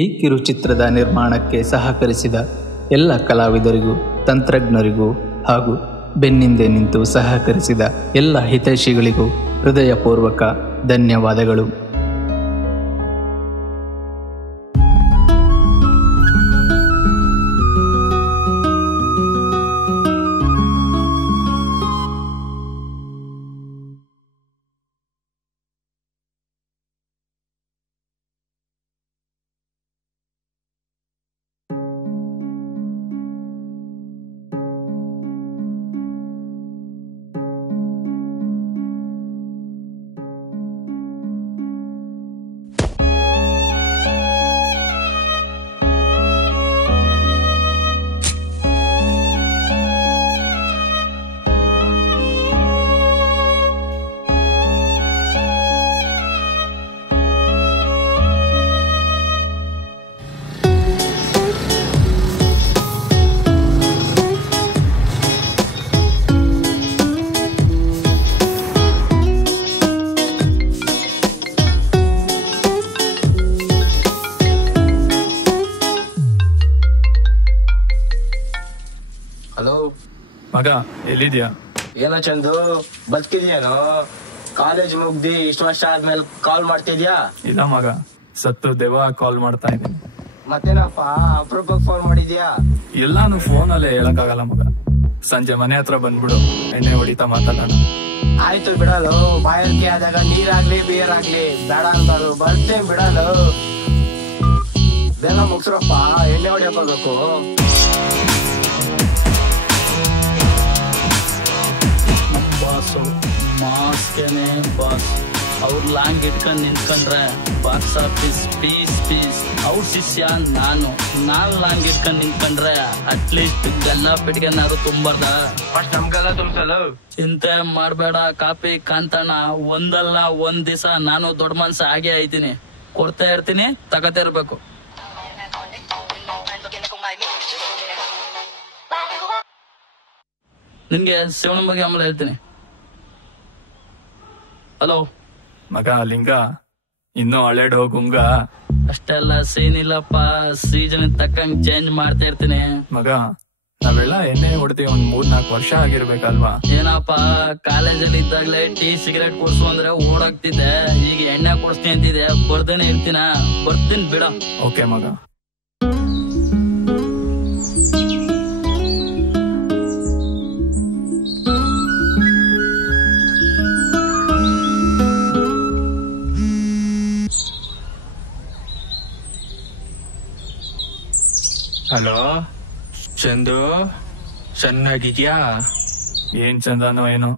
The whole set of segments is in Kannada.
ಈ ಕಿರುಚಿತ್ರದ ನಿರ್ಮಾಣಕ್ಕೆ ಸಹಕರಿಸಿದ ಎಲ್ಲ ಕಲಾವಿದರಿಗೂ, ತಂತ್ರಜ್ಞರಿಗೂ ಹಾಗೂ ಬೆನ್ನಿಂದೆ ನಿಂತು ಸಹಕರಿಸಿದ ಎಲ್ಲ ಹಿತೈಷಿಗಳಿಗೂ ಹೃದಯಪೂರ್ವಕ ಧನ್ಯವಾದಗಳು. ಹಲೋ ಮಗ, ಎಲ್ಲಿದ್ಯಾ? ಏನೋ ಚಂದು, ಬದುಕಿದ್ಯಾನೋ? ಕಾಲೇಜ್ ಮುಗ್ದಿ ಇಷ್ಟು ವರ್ಷ ಆದ್ಮೇಲೆ ಕಾಲ್ ಮಾಡ್ತಿದ್ಯಾ? ಇಲ್ಲ ಮಗ, ಸತ್ತು ದೆವ್ವ ಕಾಲ್ ಮಾಡ್ತಾ ಇದ್ದೀನಿ. ಮತ್ತೇನಪ್ಪ ಅಪರೂಪಕ್ಕೆ ಫೋನ್ ಮಾಡಿದ್ಯಾ? ಎಲ್ಲಾನು ಫೋನಲ್ಲೇ ಹೇಳಕ್ಕಾಗಲ್ಲ ಮಗ. ಸಂಜೆ ಮನೆ ಹತ್ರ ಬಂದ್ಬಿಡು, ಎಣ್ಣೆ ಹೊಡಿತಾ ಮಾತಾಡೋಣ. ಆಯ್ತು ಬಿಡಲು, ಬಾಯಾರಿಕೆ ಆದಾಗ ನೀರಾಗ್ಲಿ ಬಿಯರ್ ಆಗ್ಲಿ ಬೇಡ ಅಂತಾರು, ಬರ್ತೇನೆ ಬಿಡಲು. ಬೇಗ ಮುಗ್ಸ್ರಪ್ಪ, ಎಣ್ಣೆ ಹೊಡಿಯಕ್ ಬರ್ಬೇಕು. ಮಾಸ್ಕೇನೆ ಬಾಸ್, ಅವ್ರ ಲಾಂಗ್ ಇಟ್ಕೊಂಡ್ ನಿಂತ್ಕೊಂಡ್ರೆ ಬಾಕ್ಸ್ ಆಫೀಸ್ ಪೀಸ್ ಪೀಸ್. ಅವ್ರ ಶಿಷ್ಯ ನಾನು ಲಾಂಗ್ ಇಟ್ಕೊಂಡ್ ನಿಂತ್ಕೊಂಡ್ರೆ ಅಟ್ಲೀಸ್ಟ್ ಗಲ್ಲ ಪಿಟ್ಗೆನಾರು ತುಂಬಾರ್ದ. ಫಸ್ಟ್ ನಮ್ಗೆಲ್ಲ ತುಂಬಿಸಲು ಚಿಂತೆ ಮಾಡ್ಬೇಡ ಕಾಪಿ ಕಾಂತಣ್ಣ, ಒಂದಲ್ಲ ಒಂದ್ ದಿವಸ ನಾನು ದೊಡ್ಡ ಮನ್ಸ ಆಗೇ ಆಯ್ತೀನಿ. ಕೊಡ್ತಾ ಇರ್ತೀನಿ, ತಗತಾ ಇರ್ಬೇಕು. ನಿನ್ಗೆ ಶಿವನ ಬಗ್ಗೆ ಆಮೇಲೆ ಹೇಳ್ತೀನಿ. ಹಲೋ ಮಗ ಲಿಂಗ, ಇನ್ನೂ ಹಳೆಡ್ ಹೋಗುಂಗ. ಅಷ್ಟೆಲ್ಲ ಸೀನ್ ಇಲ್ಲಪ್ಪ, ಸೀಸನ್ ತಕ್ಕಂಗ್ ಚೇಂಜ್ ಮಾಡ್ತಾ ಇರ್ತೀನಿ. ಮಗ, ನಾವೆಲ್ಲ ಎಣ್ಣೆ ಹೊಡ್ತೀವಿ ಒಂದ್ 3-4 ವರ್ಷ ಆಗಿರ್ಬೇಕಲ್ವಾ? ಏನಪ್ಪ, ಕಾಲೇಜಲ್ಲಿ ಇದ್ದಾಗ್ಲೇ ಟೀ ಸಿಗರೇಟ್ ಕೊಡ್ಸು ಅಂದ್ರೆ ಓಡಾಗ್ತಿದ್ದೆ. ಈಗ ಎಣ್ಣೆ ಕೊಡ್ಸ್ತೀನಿ ಅಂತಿದೆ, ಬರ್ದೇನೆ ಇರ್ತೀನ. ಬರ್ತೀನಿ ಬಿಡ. ಓಕೆ ಮಗ. ಹಲೋ ಚಂದು, ಚೆನ್ನಾಗಿದ್ಯಾ? ಏನ್ ಚಂದನೋ ಏನೋ,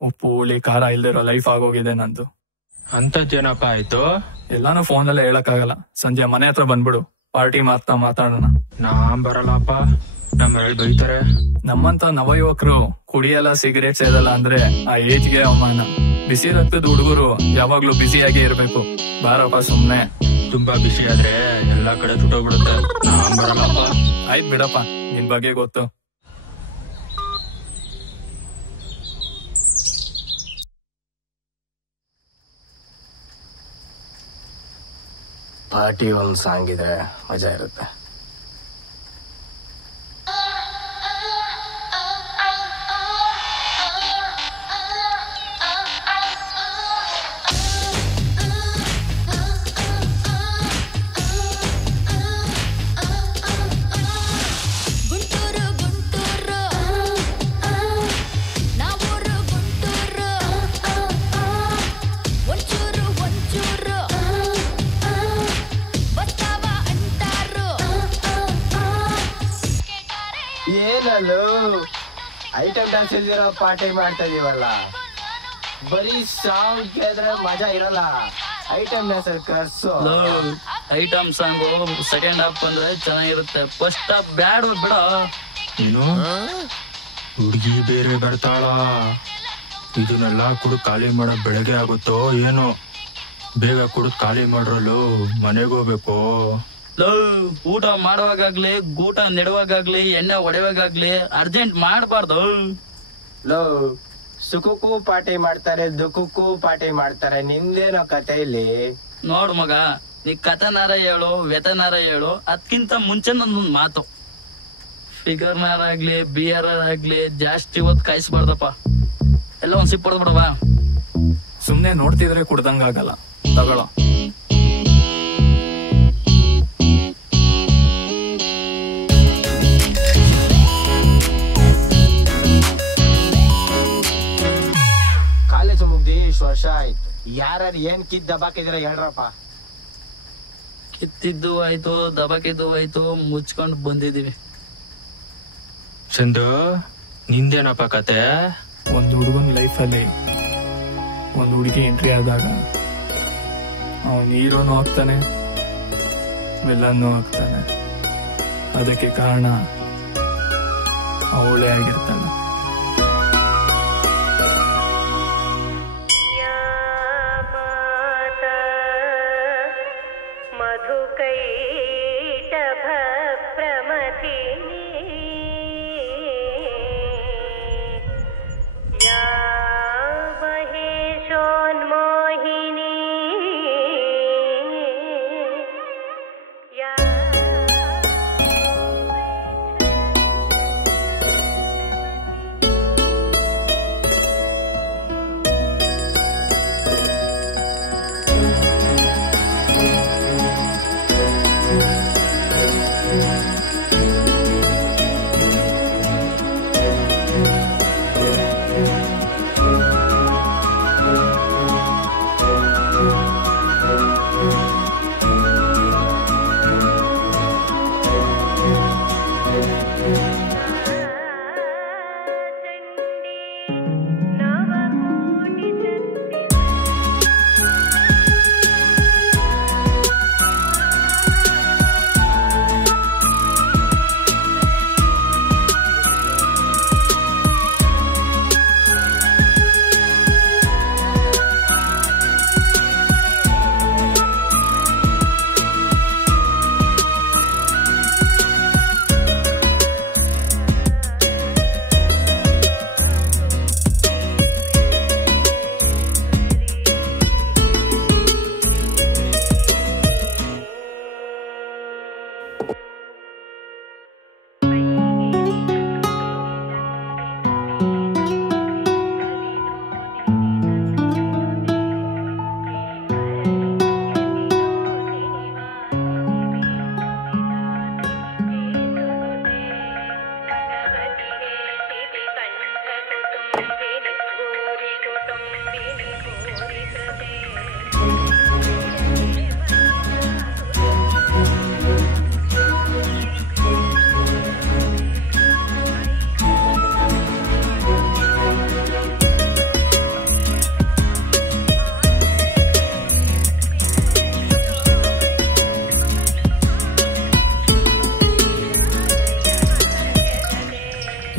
ಉಪ್ಪು ಹುಳಿ ಖಾರ ಇಲ್ದಿರೋ ಲೈಫ್ ಆಗೋಗಿದೆ ನಂದು. ಅಂತದ್ದೇನಪ್ಪ ಆಯ್ತು? ಎಲ್ಲಾನು ಫೋನಲ್ಲೇ ಹೇಳಕ್ಕಾಗಲ್ಲ. ಸಂಜೆ ಮನೆ ಹತ್ರ ಬಂದ್ಬಿಡು, ಪಾರ್ಟಿ ಮಾತಾಡೋಣ. ನಾನ್ ಬರಲ್ಲಪ್ಪ, ನಮ್ಮ ಬೈತಾರೆ. ನಮ್ಮಂತ ನವ ಯುವಕರು ಕುಡಿಯಲ್ಲ, ಸಿಗರೇಟ್ ಸೇದಲ್ಲ ಅಂದ್ರೆ ಆ ಏಜ್ಗೆ ಅವಮಾನ. ಬಿಸಿ ರಕ್ತದ ಹುಡುಗರು ಯಾವಾಗ್ಲೂ ಬಿಸಿಯಾಗಿ ಇರ್ಬೇಕು. ಬಾರಪ್ಪ ಸುಮ್ನೆ. ತುಂಬಾ ಬಿಸಿ ಆದ್ರೆ ಎಲ್ಲಾ ಕಡೆ ಸುಟ್ಟೋಗ್ಬಿಡುತ್ತೆ. ನಾನ್ ಬರಲ್ಲಪ್ಪ. ಆಯ್ತ್ ಬಿಡಪ್ಪ, ನಿನ್ ಬಗ್ಗೆ ಗೊತ್ತು. ಪಾರ್ಟಿ ಒಂದ್ ಸಾಂಗ್ ಇದ್ರೆ ಮಜಾ ಇರುತ್ತೆ. ಏನಲ್ಲೂ ಐಟಮ್ ಡ್ಯಾನ್ಸ್ ಇಲ್ದಿರೋ ಪಾರ್ಟಿ ಮಾಡ್ತಾ ಇದೀವಲ್ಲ. ಬರೀ ಸಾಂಗ್ ಕೇಳಿದ್ರೆ ಮಜಾ ಇರಲ್ಲ, ಐಟಮ್ ಡ್ಯಾನ್ಸ್ ಕರ್ಸು. ಐಟಮ್ ಸಾಂಗ್ ಸೆಕೆಂಡ್ ಹಾಫ್ ಬಂದ್ರೆ ಚೆನ್ನಾಗಿರುತ್ತೆ, ಫಸ್ಟ್ ಹಾಫ್ ಬ್ಯಾಡ ಬಿಡ. ಏನು ಹುಡುಗಿ ಬೇರೆ ಬರ್ತಾಳ? ಇದನ್ನೆಲ್ಲ ಕುಡು ಖಾಲಿ ಮಾಡೋ ಬೆಳಗ್ಗೆ ಆಗುತ್ತೋ ಏನೋ. ಬೇಗ ಕುಡಿದು ಖಾಲಿ ಮಾಡ್ರಲ್ಲೂ, ಮನೆಗೆ ಹೋಗ್ಬೇಕು. ಊಟ ಮಾಡುವಾಗ್ಲಿ, ಗೂಟ ನೆಡುವಾಗ್ಲಿ, ಎಣ್ಣೆ ಹೊಡೆಯುವಾಗ್ಲಿ ಅರ್ಜೆಂಟ್ ಮಾಡಬಾರ್ದು. ಸುಖಕ್ಕೂ ಪಾರ್ಟಿ ಮಾಡ್ತಾರೆ, ದುಃಖಕ್ಕೂ ಪಾರ್ಟಿ ಮಾಡ್ತಾರೆ. ನಿಂದೇನೋ ಕತೆ ಇಲ್ಲಿ. ನೋಡ್ ಮಗ, ನೀ ಕಥನಾರ ಹೇಳು ವ್ಯತನಾರ ಹೇಳು, ಅದಕ್ಕಿಂತ ಮುಂಚೆ ನನ್ನೊಂದು ಮಾತು, ಫಿಗರ್ನಾರ ಆಗ್ಲಿ ಬಿಯರ್ ಆಗ್ಲಿ ಜಾಸ್ತಿ ಹೊತ್ತು ಕಾಯಿಸ್ಬಾರ್ದಪ್ಪ. ಎಲ್ಲ ಒಂದ್ ಸಿಪ್ ಹೊಡೆದ್ಬಿಡವಾ? ಸುಮ್ನೆ ನೋಡ್ತಿದ್ರೆ ಕುಡ್ದಂಗಾಗಲ್ಲ, ತಗೊಳ್ಳೋ. ಕಾಲೇಜ್ ಮುಗ್ದಿ ಇಷ್ಟು ವರ್ಷ ಆಯ್ತು, ಯಾರು ಏನ್ ಕಿದ್ ದಬಾಕಿದ್ರ ಹೇಳ್ರಪ್ಪ. ಕಿತ್ತಿದ್ದು ಆಯ್ತು, ದಬಾಕಿದ್ದು ಆಯ್ತು, ಮುಚ್ಕೊಂಡು ಬಂದಿದೀವಿ. ಚಂದು, ನಿಂದೇನಪ್ಪ ಕತೆ? ಒಂದು ಹುಡುಗನ ಲೈಫಲ್ಲಿ ಒಂದು ಹುಡುಗಿ ಎಂಟ್ರಿ ಆದಾಗ ಅವನು ಹೀರೋನು ಆಗ್ತಾನೆ, ವಿಲನ್ನು ಆಗ್ತಾನೆ. ಅದಕ್ಕೆ ಕಾರಣ ಅವಳೇ ಆಗಿರ್ತಾನೆ.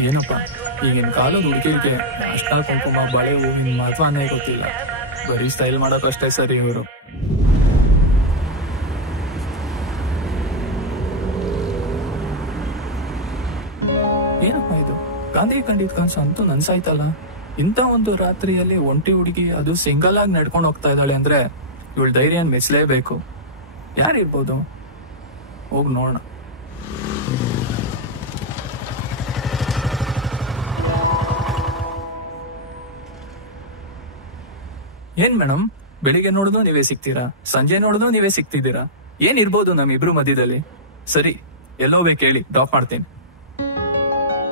ಏನಪ್ಪ ಈಗಿನ ಕಾಲದ ಹುಡುಗಿರಿಗೆ ಅಷ್ಟ ಕುಂಕುಮ ಬಳೆ ಹೂವಿನ ಮಹತ್ವನೇ ಗೊತ್ತಿಲ್ಲ, ಬರೀ ಸ್ಟೈಲ್ ಮಾಡೋಕಷ್ಟೇ ಸರಿ ಇವರು. ಏನಪ್ಪ ಇದು ಗಾಂಧಿ ಕಂಡಿದ್ ಕನ್ಸು ಅಂತೂ ನನ್ಸಾಯ್ತಲ್ಲ. ಇಂಥ ಒಂದು ರಾತ್ರಿಯಲ್ಲಿ ಒಂಟಿ ಹುಡುಗಿ ಅದು ಸಿಂಗಲ್ ಆಗಿ ನಡ್ಕೊಂಡು ಹೋಗ್ತಾ ಇದ್ದಾಳೆ ಅಂದ್ರೆ ಇವಳು ಧೈರ್ಯ ಮೆಚ್ಚಲೇಬೇಕು. ಯಾರಿರ್ಬೋದು, ಹೋಗಿ ನೋಡೋಣ. ಏನ್ ಮೇಡಮ್, ಬೆಳಿಗ್ಗೆ ನೋಡಿದ್ರು ನೀವೇ ಸಿಗ್ತೀರಾ, ಸಂಜೆ ನೋಡಿದ್ರು ನೀವೇ ಸಿಗ್ತಿದ್ದೀರಾ, ಏನಿರ್ಬೋದು ನಮ್ಮಿಬ್ರು ಮಧ್ಯದಲ್ಲಿ? ಸರಿ, ಎಲ್ಲೋಬೇಕು ಹೇಳಿ, ಡ್ರಾಪ್ ಮಾಡ್ತೀನಿ.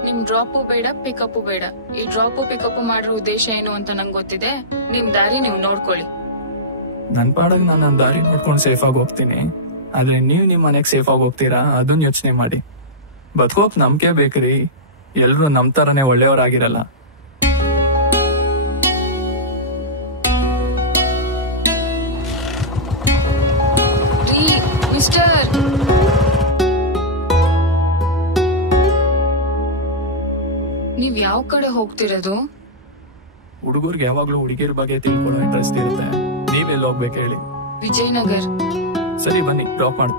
ನಿಮ್ ಡ್ರಾಪು ಬೇಡ, ಪಿಕಪ್ ಬೇಡ. ಈ ಡ್ರಾಪು ಪಿಕಪ್ ಮಾಡೋ ಉದ್ದೇಶ ಏನು ಅಂತ ನಂಗೆ ಗೊತ್ತಿದೆ. ನಿಮ್ ದಾರಿ ನೀವು ನೋಡ್ಕೊಳ್ಳಿ. ನನ್ ಪಾಡಗ್ ನಾನು ನನ್ನ ದಾರಿ ನೋಡ್ಕೊಂಡು ಸೇಫ್ ಆಗಿ ಹೋಗ್ತೀನಿ, ಆದ್ರೆ ನೀವ್ ನಿಮ್ ಮನೆಗ್ ಸೇಫ್ ಆಗಿ ಹೋಗ್ತೀರಾ ಅದನ್ನ ಯೋಚನೆ ಮಾಡಿ. ಬದುಕೋಕ್ ನಂಬಿಕೆ ಬೇಕ್ರಿ, ಎಲ್ರು ನಮ್ ತರನೇ ಒಳ್ಳೆಯವರಾಗಿರಲ್ಲ. ಮಿಸ್ಟರ್, ನೀವ್ ಯಾವ ಕಡೆ ಹೋಗ್ತಿರೋದು? ಹುಡುಗರ್ಗೆ ಯಾವಾಗ್ಲೂ ಹುಡುಗಿರ್ ಬಗ್ಗೆ ತಿಳ್ಕೊಳ್ಳೋ ಇಂಟ್ರೆಸ್ಟ್ ಇರುತ್ತೆ. ನೀವೆಲ್ಲಿ ಹೋಗ್ಬೇಕು ಹೇಳಿ? ವಿಜಯನಗರ್. ಸರಿ ಬನ್ನಿ, ಡ್ರಾಪ್ ಮಾಡಿ.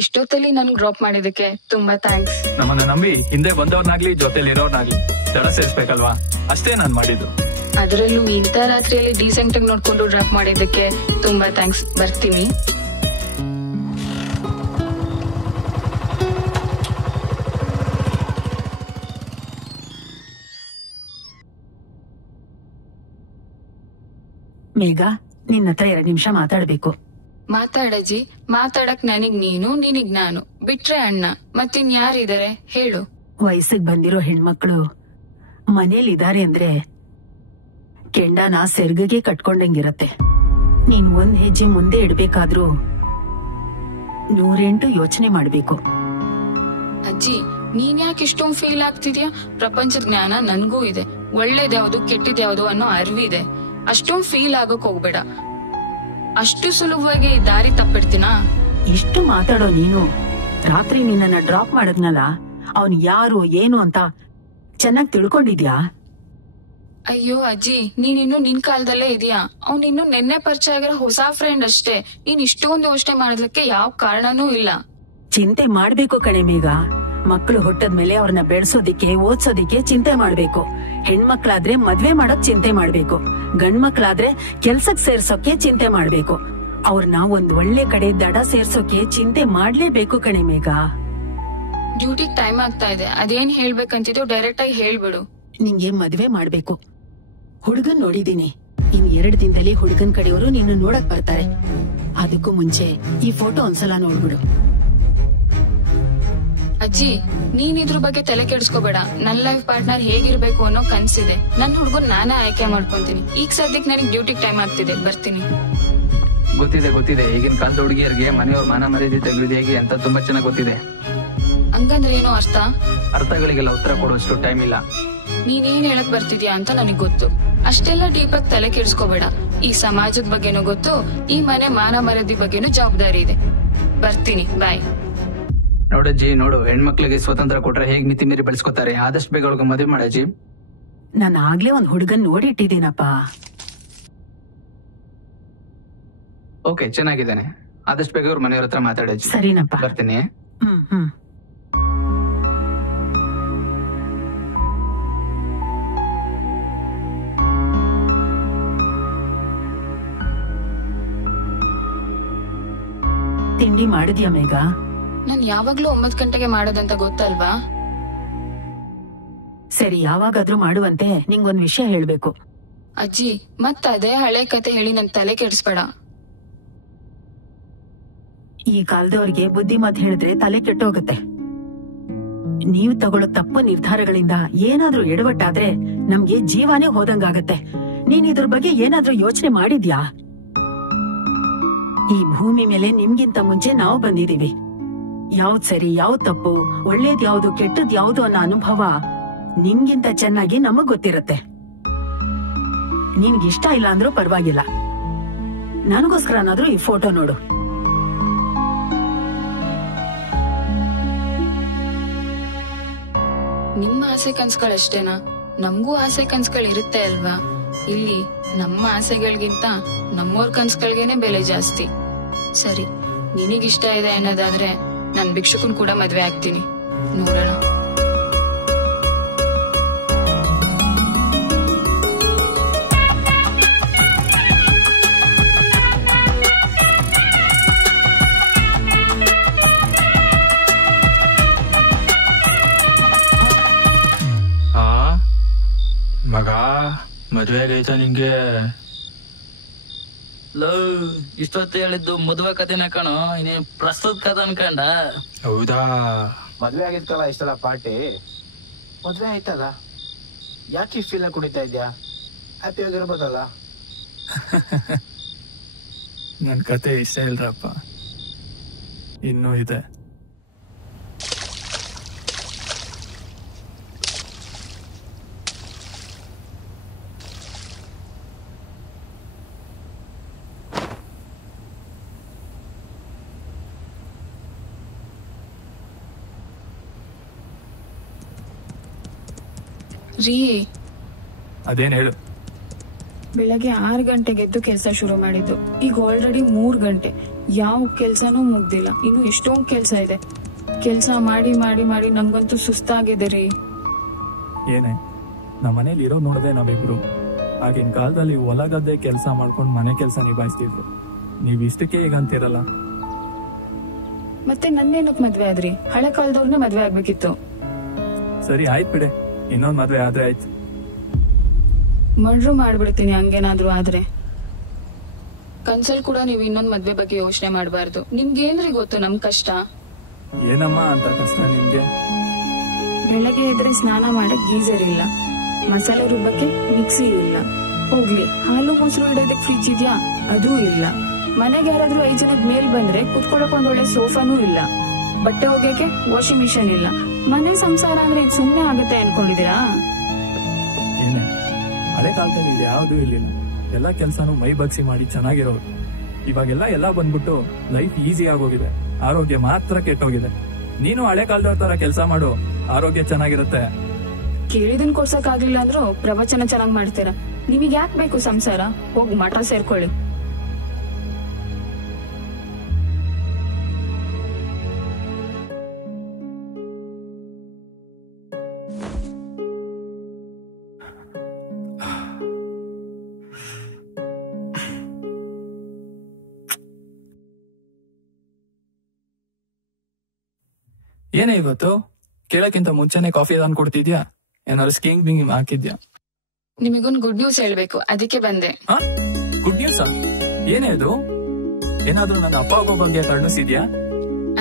ಇಷ್ಟೊತ್ತಲ್ಲಿ ನನ್ ಡ್ರಾಪ್ ಮಾಡಿದಕ್ಕೆ ತುಂಬಾ ಥ್ಯಾಂಕ್ಸ್. ನಮ್ಮನ್ನ ನಂಬಿ ಹಿಂದೆ ಬಂದವ್ರನಾಗ್ಲಿ ಜೊತೆಲಿ ಇರೋರ್ನಾಗ್ಲಿ ದಡ ಸೇರಿಸ್ಬೇಕಲ್ವಾ, ಅಷ್ಟೇ ನಾನ್ ಮಾಡಿದ್ದು. ಅದರಲ್ಲೂ ಇಂಥ ರಾತ್ರಿಯಲ್ಲಿ ಡೀಸೆಂಟ್ ಆಗಿ ನೋಡ್ಕೊಂಡು ಡ್ರಾಪ್ ಮಾಡಿದ್ದಕ್ಕೆ ತುಂಬಾ ಥ್ಯಾಂಕ್ಸ್. ಬರ್ತೀನಿ. ಮೇಘ, ನಿನ್ನ ಹತ್ರ 2 ನಿಮಿಷ ಮಾತಾಡ್ಬೇಕು. ಮಾತಾಡಜ್ಜಿ. ಮಾತಾಡಕ್ ನನಗ್ ನೀನು, ನಿನಗ್ ನಾನು, ಬಿಟ್ರೆ ಅಣ್ಣ, ಮತ್ತಿನ್ ಯಾರಿದಾರೆ ಹೇಳು. ವಯಸ್ಸಿಗೆ ಬಂದಿರೋ ಹೆಣ್ಮಕ್ಳು ಮನೇಲಿದ್ದಾರೆ ಅಂದ್ರೆ ಕೆಂಡನ ಸೆರ್ಗಗೆ ಕಟ್ಕೊಂಡಂಗಿರತ್ತೆ. ನೀನ್ 1 ಹೆಜ್ಜೆ ಮುಂದೆ ಇಡ್ಬೇಕಾದ್ರೂ 108 ಯೋಚನೆ ಮಾಡ್ಬೇಕು. ಅಜ್ಜಿ, ನೀನ್ ಯಾಕೆ ಇಷ್ಟೊಂದು ಫೀಲ್ ಆಗ್ತಿದ್ಯಾ? ಪ್ರಪಂಚದ ಜ್ಞಾನ ನನ್ಗೂ ಇದೆ. ಒಳ್ಳೇದ್ಯಾವ್ದು ಕೆಟ್ಟದ್ಯಾವ್ದು ಅನ್ನೋ ಅರಿವಿದೆ. ಅಷ್ಟೊಂದು ಫೀಲ್ ಆಗೋಕ್ ಹೋಗ್ಬೇಡ. ಅಷ್ಟು ಸುಲಭವಾಗಿ ದಾರಿ ತಪ್ಪಿಡ್ತೀನಾ? ಇಷ್ಟು ಮಾತಾಡೋ ನೀನು ರಾತ್ರಿ ನಿನ್ನ ಡ್ರಾಪ್ ಮಾಡದ್ನಲ್ಲ, ಅವನ್ ಯಾರು ಏನು ಅಂತ ಚೆನ್ನಾಗ್ ತಿಳ್ಕೊಂಡಿದ್ಯಾ? ಅಯ್ಯೋ ಅಜ್ಜಿ, ನೀನಿನ್ನು ನಿನ್ ಕಾಲದಲ್ಲೇ ಇದೀಯಾ. ಅವ್ನಿನ್ನು ನೆನ್ನೆ ಪರಿಚಯ ಆಗಿರೋ ಹೊಸ ಫ್ರೆಂಡ್ ಅಷ್ಟೇ. ನೀನ್ ಇಷ್ಟೊಂದು ಯೋಚನೆ ಮಾಡೋದಕ್ಕೆ ಯಾವ ಕಾರಣನೂ ಇಲ್ಲ. ಚಿಂತೆ ಮಾಡ್ಬೇಕು ಕಣೆ ಮೇಘ. ಮಕ್ಕಳು ಹುಟ್ಟದ್ಮೇಲೆ ಅವ್ರನ್ನ ಬೆಳೆಸೋದಿಕ್ಕೆ ಓದ್ಸೋದಿಕ್ಕೆ ಚಿಂತೆ ಮಾಡ್ಬೇಕು. ಹೆಣ್ಮಕ್ಳಾದ್ರೆ ಮದ್ವೆ ಮಾಡೋಕ್ ಚಿಂತೆ ಮಾಡ್ಬೇಕು. ಗಂಡ್ಮಕ್ಳಾದ್ರೆ ಕೆಲ್ಸಕ್ ಸೇರ್ಸೋಕೆ ಚಿಂತೆ ಮಾಡ್ಬೇಕು. ಅವ್ರನ್ನ ಒಂದ್ ಒಳ್ಳೆ ಕಡೆ ದಡ ಸೇರ್ಸೋಕೆ ಚಿಂತೆ ಮಾಡ್ಲೇಬೇಕು ಕಣೆ ಮೇಘ. ಡ್ಯೂಟಿಗ್ ಟೈಮ್ ಆಗ್ತಾ ಇದೆ. ಅದೇನ್ ಹೇಳ್ಬೇಕಂತಿದ್ದು ಡೈರೆಕ್ಟ್ ಆಗಿ ಹೇಳ್ಬಿಡು. ನಿಂಗೆ ಮದ್ವೆ ಮಾಡ್ಬೇಕು. ಹುಡುಗನ್ ನೋಡಿದೀನಿ. ಇನ್ 2 ದಿನದಲ್ಲಿ ಹುಡುಗನ್ ಕಡೆಯವರು ನಿನ್ನ ನೋಡಕ್ ಬರ್ತಾರೆ. ಅದಕ್ಕೂ ಮುಂಚೆ ಈ ಫೋಟೋ ಒಂದ್ಸಲ ನೋಡ್ಬಿಡು. ಅಜ್ಜಿ, ನೀನ್ ಇದ್ರ ಬಗ್ಗೆ ತಲೆ ಕೆಡಿಸ್ಕೋಬೇಡ. ನನ್ ಲೈಫ್ ಪಾರ್ಟ್ನರ್ ಹೇಗಿರ್ಬೇಕು ಅನ್ನೋ ಕನ್ಸಿದೆ. ನನ್ ಹುಡುಗನ್ ನಾನೇ ಆಯ್ಕೆ ಮಾಡ್ಕೊಂತೀನಿ. ಈಗ ಸದ್ಯಕ್ಕೆ ನನಗೆ ಡ್ಯೂಟಿಗ್ ಟೈಮ್ ಆಗ್ತಿದೆ. ಬರ್ತೀನಿ. ಗೊತ್ತಿದೆ. ಈಗಿನ ಕಾಲದ ಹುಡುಗಿಯರಿಗೆ ಮನೆಯವ್ರ ಮಾನ ಮರ್ಯಾದೆ ತೆಗೆದು ಹೇಗೆ ಅಂತ ತುಂಬಾ ಚೆನ್ನಾಗಿ ಗೊತ್ತಿದೆ. ಹಂಗಂದ್ರೆ ಏನೋ ಅರ್ಥ? ಅರ್ಥಗಳಿಗೆಲ್ಲ ಉತ್ತರ ಕೊಡುವಷ್ಟು ಟೈಮ್ ಇಲ್ಲ. ನೀನೇನ್ ಹೇಳಕ್ ಬರ್ತಿದ್ಯಾ ಅಂತ ನನಗ್ ಗೊತ್ತು. ಅಷ್ಟೆಲ್ಲ ಡೀಪಾಗಿ ತಲೆ ಕೆಡಿಸ್ಕೋಬೇಡ. ಈ ಸಮಾಜದ ಬಗ್ಗೆನೂ ಗೊತ್ತು, ಈ ಮನೆ ಮಾನ ಮರ್ಯಾದೆ ಬಗ್ಗೆನೂ ಜವಾಬ್ದಾರಿ ಇದೆ. ಬರ್ತೀನಿ. ಬಾಯ್. ನೋಡಜ್ಜಿ, ನೋಡು, ಹೆಣ್ಮಕ್ಳಿಗೆ ಸ್ವತಂತ್ರ ಕೊಟ್ರೆ ಹೇಗ್ ಮಿತಿ ಮೀರಿ ಬೆಳೆಸ್ಕೊತಾರೆ. ಆದಷ್ಟು ಬೇಗ ಅವ್ರಿಗೆ ಮದುವೆ ಮಾಡಜ್ಜಿ. ನಾನು ಆಗ್ಲೇ ಒಂದ್ ಹುಡುಗನ್ ನೋಡಿಟ್ಟಿದ್ದೀನಪ್ಪ. ಓಕೆ, ಚೆನ್ನಾಗಿದ್ದಾನೆ. ಆದಷ್ಟು ಬೇಗ ಅವ್ರ ಮನೆಯವ್ರ ಹತ್ರ ಮಾತಾಡಜ್ಜಿ. ಸರಿನಪ್ಪ, ಬರ್ತೀನಿ. ತಿಂಡಿ ಮಾಡಿದ್ಯಾ ಮೇಘ? ನಾನ್ ಯಾವಾಗ್ಲೂ 9 ಗಂಟೆಗೆ ಮಾಡೋದಂತ ಗೊತ್ತಲ್ವಾ? ಸರಿ, ಯಾವಾಗಾದ್ರೂ ಮಾಡುವಂತೆ. ನಿಂಗೊಂದ್ ವಿಷಯ ಹೇಳ್ಬೇಕು. ಅಜ್ಜಿ, ಅದೇ ಹಳೆ ಕತೆ ಹೇಳಿ ನನ್ ತಲೆ ಕೆಡಿಸ್ಬೇಡ. ಈ ಕಾಲದವ್ರಿಗೆ ಬುದ್ಧಿ ಮಾತು ಹೇಳಿದ್ರೆ ತಲೆ ಕೆಟ್ಟೋಗತ್ತೆ. ನೀವು ತಗೊಳ್ಳೋ ತಪ್ಪು ನಿರ್ಧಾರಗಳಿಂದ ಏನಾದ್ರೂ ಎಡವಟ್ಟಾದ್ರೆ ನಮ್ಗೆ ಜೀವಾನೇ ಹೋದಂಗಾಗತ್ತೆ. ನೀನ್ ಇದ್ರ ಬಗ್ಗೆ ಏನಾದ್ರೂ ಯೋಚನೆ ಮಾಡಿದ್ಯಾ? ಈ ಭೂಮಿ ಮೇಲೆ ನಿಮ್ಗಿಂತ ಮುಂಚೆ ನಾವು ಬಂದಿದೀವಿ. ಯಾವ್ದ್ ಸರಿ, ಯಾವ್ದ್ ತಪ್ಪು, ಒಳ್ಳೇದ್ ಯಾವ್ದು, ಕೆಟ್ಟದ್ ಯಾವ್ದು ಅನ್ನೋ ಅನುಭವ ನಿಮ್ಗಿಂತ ಚೆನ್ನಾಗಿ ನಮಗ್ ಗೊತ್ತಿರತ್ತೆ. ನಿನ್ಗಿಷ್ಟ ಇಲ್ಲ ಅಂದ್ರೂ ಪರವಾಗಿಲ್ಲ, ನನಗೋಸ್ಕರನಾದ್ರೂ ಈ ಫೋಟೋ ನೋಡು. ನಿಮ್ಮ ಆಸೆ ಕನ್ಸುಗಳಷ್ಟೇನಾ? ನಮಗೂ ಆಸೆ ಕನ್ಸುಗಳಿರುತ್ತೆ ಅಲ್ವಾ? ಇಲ್ಲಿ ನಮ್ಮ ಆಸೆಗಳಿಗಿಂತ ನಮ್ಮೋರ್ ಕನ್ಸುಗಳ್ಗೇನೆ ಬೆಲೆ ಜಾಸ್ತಿ. ಸರಿ, ನಿನಗಿಷ್ಟ ಇದೆ ಅನ್ನೋದಾದ್ರೆ ನಾನ್ ಭಿಕ್ಷುಕನ್ ಕೂಡ ಮದ್ವೆ ಆಗ್ತೀನಿ. ನೋಡೋಣ. ಮಗ, ಮದ್ವೆ ಆಗೈತ ನಿಂಗೆ? ಇಷ್ಟೊತ್ತು ಹೇಳಿದ್ದು ಮದುವೆ ಕಥೆನ ಕಣೋ, ಇನ್ನೇನ್ ಪ್ರಸ್ತುತ ಕಥೆ ಅನ್ಕಂಡ. ಹೌದಾ? ಮದ್ವೆ ಆಗಿತ್ತಲ್ಲ ಇಷ್ಟಲ್ಲ ಪಾರ್ಟಿ. ಮದ್ವೆ ಆಯ್ತಲ್ಲ, ಯಾಕೆ ಫೀಲ್ ಕುಡಿತಾ ಇದ್ಯಾ? ಹ್ಯಾಪಿ ಆಗಿರ್ಬೋದಲ್ಲ. ನನ್ ಕತೆ ಇಷ್ಟ ಇಲ್ರಪ್ಪ, ಇನ್ನೂ ಇದೆ. ರೀ, ಅದೇನ್ ಹೇಳು. ಬೆಳಗ್ಗೆ 6 ಗಂಟೆಗೆ ಎದ್ದು ಕೆಲಸ ಶುರು ಮಾಡಿದ್ದು. ಈಗ ಆಲ್ರೆಡಿ 3 ಗಂಟೆ. ಯಾವ ಕೆಲ್ಸನೂ ಮುಗ್ದಿಲ್ಲ, ಇನ್ನು ಎಷ್ಟೊಂದು ಕೆಲ್ಸ ಇದೆ. ಕೆಲ್ಸ ಮಾಡಿ ಮಾಡಿ ಮಾಡಿ ನಂಗಂತೂ ಸುಸ್ತಾಗಿದೆ ರೀ. ಏನೇ, ನಮ್ಮ ಮನೇಲಿ ಇರೋ ನೋಡದೆ ನಾವಿಬ್ರು ಆಗಿನ ಕಾಲದಲ್ಲಿ ಹೊಲ ಗದ್ದೆ ಕೆಲಸ ಮಾಡ್ಕೊಂಡು ಮನೆ ಕೆಲಸ ನಿಭಾಯಿಸ್ತಿದ್ರು. ನೀವ್ ಇಷ್ಟಕ್ಕೆ ಈಗ ಅಂತಿರಲ್ಲ. ಮತ್ತೆ ನನ್ನೇನಕ್ ಮದ್ವೆ ಆದ್ರಿ? ಹಳೆ ಕಾಲದವ್ರನ್ನೇ ಮದ್ವೆ ಆಗ್ಬೇಕಿತ್ತು. ಸರಿ ಆಯ್ತು ಬಿಡೆ, ಇನ್ನೊಂದ್ ಮದ್ವೆ ಆದ್ರೆ ಆಯ್ತು. ಮರ್ಡ್ರು ಮಾಡ್ಬಿಡ್ತೀನಿ ಹಂಗೇನಾದ್ರು ಆದ್ರೆ. ಕನ್ಸಲ್ ಕೂಡ ನೀವು ಇನ್ನೊಂದ್ ಮದ್ವೆ ಬಗ್ಗೆ ಯೋಚನೆ ಮಾಡಬಾರ್ದು. ನಿಮ್ಗೇನ್ರಿ ಗೊತ್ತು ನಮ್ ಕಷ್ಟ? ಏನಮ್ಮ ಅಂತ ಕಷ್ಟ ನಿಮ್ಗೆ? ಬೆಳಗ್ಗೆ ಎದ್ರೆ ಸ್ನಾನ ಮಾಡಕ್ ಗೀಸರ್ ಇಲ್ಲ, ಮಸಾಲೆ ರುಬ್ಬಕ್ಕೆ ಮಿಕ್ಸಿ ಇಲ್ಲ, ಹೋಗ್ಲಿ ಹಾಲು ಮೊಸರು ಇಡೋದಕ್ಕೆ ಫ್ರಿಜ್ ಇದ್ಯಾ? ಅದೂ ಇಲ್ಲ. ಮನೆಗೆ ಯಾರಾದ್ರೂ 5 ಜನದ ಮೇಲ್ ಬಂದ್ರೆ ಕುತ್ಕೊಳಕ್ ಒಂದೊಳ್ಳೆ ಸೋಫಾನೂ ಇಲ್ಲ, ಬಟ್ಟೆ ಒಗ್ಯಕ್ಕೆ ವಾಷಿಂಗ್ ಮಿಷಿನ್ ಇಲ್ಲ. ಮನೆ ಸಂಸಾರ ಅಂದ್ರೆ ಸುಮ್ನೆ ಆಗುತ್ತೆ ಅನ್ಕೊಂಡಿದೀರಾ? ಏನೇ, ಹಳೆ ಕಾಲದಲ್ಲಿ ಇದು ಯಾವ್ದೂ ಇರ್ಲಿಲ್ಲ. ಎಲ್ಲ ಕೆಲ್ಸನೂ ಮೈ ಬಗ್ಸಿ ಮಾಡಿ ಚೆನ್ನಾಗಿರೋದು. ಇವಾಗೆಲ್ಲ ಎಲ್ಲ ಬಂದ್ಬಿಟ್ಟು ಲೈಫ್ ಈಸಿ ಆಗೋಗಿದೆ, ಆರೋಗ್ಯ ಮಾತ್ರ ಕೆಟ್ಟೋಗಿದೆ. ನೀನು ಹಳೆ ಕಾಲದವ್ರ ತರ ಕೆಲಸ ಮಾಡು, ಆರೋಗ್ಯ ಚೆನ್ನಾಗಿರುತ್ತೆ. ಕೇಳಿದನ್ ಕೊಡ್ಸಕ್ ಆಗ್ಲಿಲ್ಲ ಅಂದ್ರೂ ಪ್ರವಚನ ಚೆನ್ನಾಗ್ ಮಾಡ್ತೀರಾ. ನಿಮಗ್ ಯಾಕೆ ಬೇಕು ಸಂಸಾರ? ಹೋಗ್ ಮಠ ಸೇರ್ಕೊಳ್ಳಿ. ಏನೇ ಇವತ್ತು ಕೇಳಕ್ಕಿಂತ ಮುಂಚೆನೆ ಕಾಫಿ ತಂದು ಕೊಡ್ತಿದ್ಯಾ? ಏನಾದ್ರು ಸ್ಕೀಮ್ ಬಿಂಗ್ ಹಾಕಿದ್ಯಾ? ನಿಮಗೊಂದು ಗುಡ್ ನ್ಯೂಸ್ ಹೇಳ್ಬೇಕು, ಅದಕ್ಕೆ ಬಂದೆ. ಗುಡ್ ನ್ಯೂಸಾ? ಏನೇ ಅದು? ಏನಾದ್ರೂ ನನ್ನ ಅಪ್ಪ ಅಮ್ಮ ಬಗ್ಗೆ ಕರ್ಣಿಸಿದ್ಯಾ?